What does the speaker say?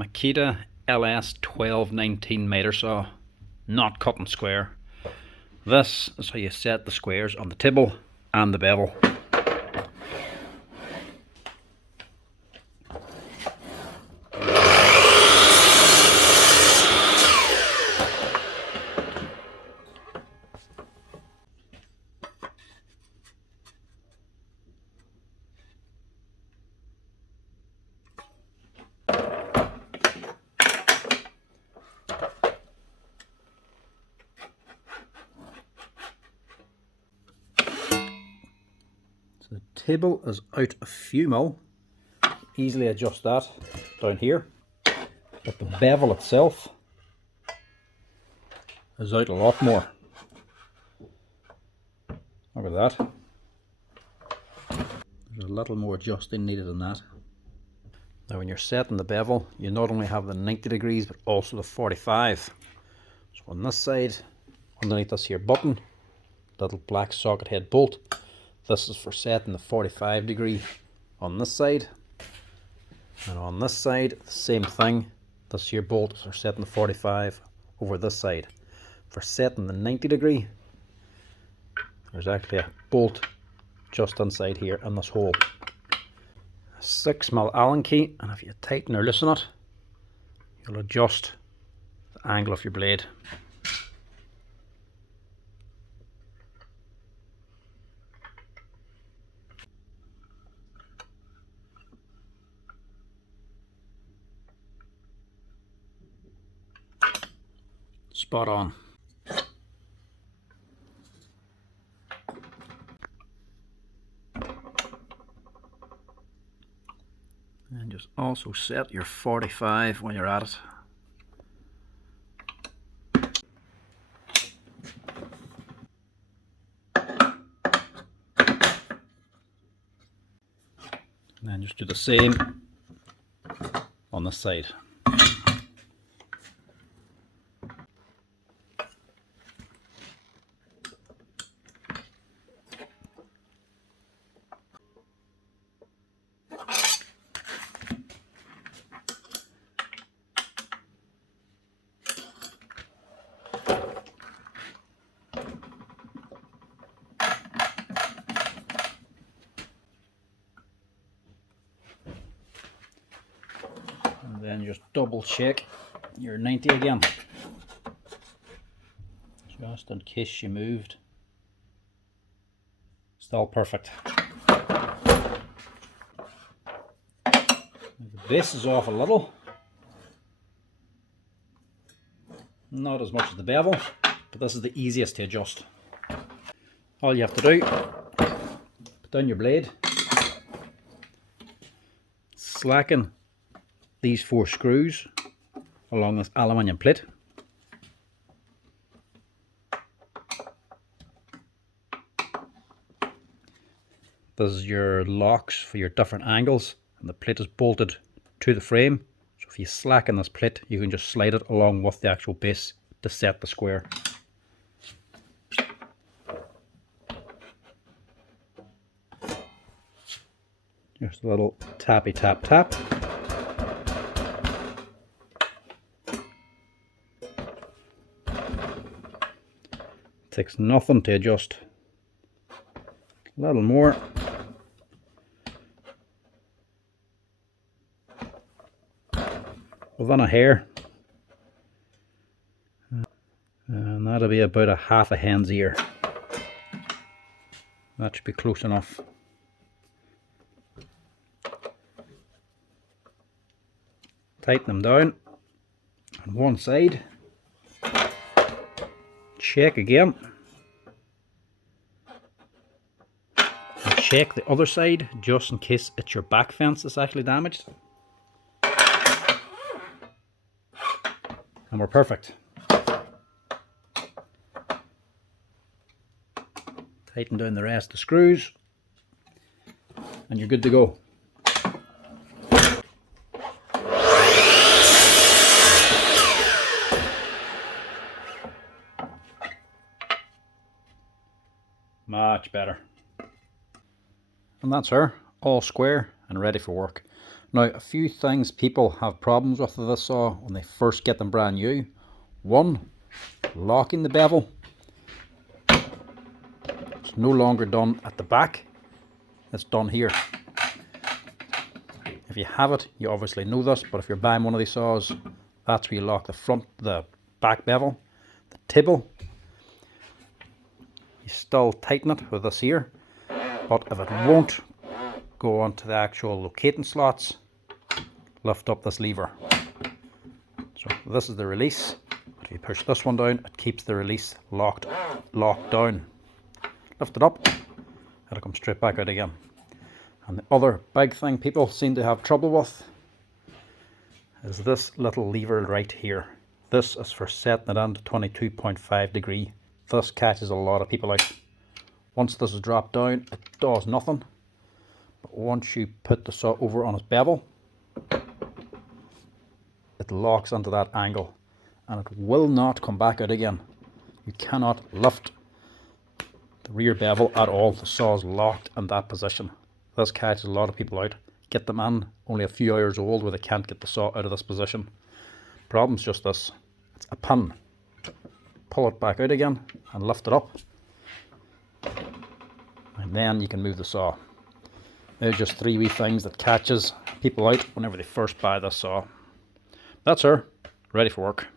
Makita LS1219 Miter Saw, not cutting square. This is how you set the squares on the tibble and the bevel. The table is out a few mil. Easily adjust that down here, but the bevel itself is out a lot more. Look at that. There's a little more adjusting needed than that. Now when you're setting the bevel, you not only have the 90 degrees but also the 45. So on this side, underneath this here button, little black socket head bolt, this is for setting the 45 degree on this side. And on this side, the same thing. This here bolt is for setting the 45 over this side. For setting the 90 degree, there's actually a bolt just inside here in this hole. A 6mm Allen key, and if you tighten or loosen it, you'll adjust the angle of your blade. Spot on. And just also set your 45 when you're at it. And then just do the same on this side. And then just double check your 90 again, just in case you moved. Still perfect. The base is off a little, not as much as the bevel, but this is the easiest to adjust. All you have to do, put down your blade, slacken these 4 screws along this aluminium plate. This is your locks for your different angles, and the plate is bolted to the frame. So if you slacken this plate, you can just slide it along with the actual base to set the square. Just a little tappy tap tap. Takes nothing to adjust. A little more. Within a hair. And that'll be about a half a hen's ear. That should be close enough. Tighten them down on one side. Check again. And check the other side just in case it's your back fence that's actually damaged. And we're perfect. Tighten down the rest of the screws and you're good to go. Much better. And that's her, all square and ready for work. Now, a few things people have problems with this saw when they first get them brand new. One, locking the bevel. It's no longer done at the back, it's done here. If you have it, you obviously know this, but if you're buying one of these saws, that's where you lock the back bevel. The tibble, you still tighten it with this here, but if it won't go onto the actual locating slots, lift up this lever. So this is the release. But if you push this one down, it keeps the release locked down. Lift it up, it'll come straight back out again. And the other big thing people seem to have trouble with is this little lever right here. This is for setting it into 22.5 degree. This catches a lot of people out. Once this is dropped down, it does nothing. But once you put the saw over on its bevel, it locks into that angle and it will not come back out again. You cannot lift the rear bevel at all. The saw is locked in that position. This catches a lot of people out. Get them in only a few hours old where they can't get the saw out of this position. Problem's just this. It's a pin. Pull it back out again and lift it up. And then you can move the saw. They're just three wee things that catches people out whenever they first buy this saw. That's her, ready for work.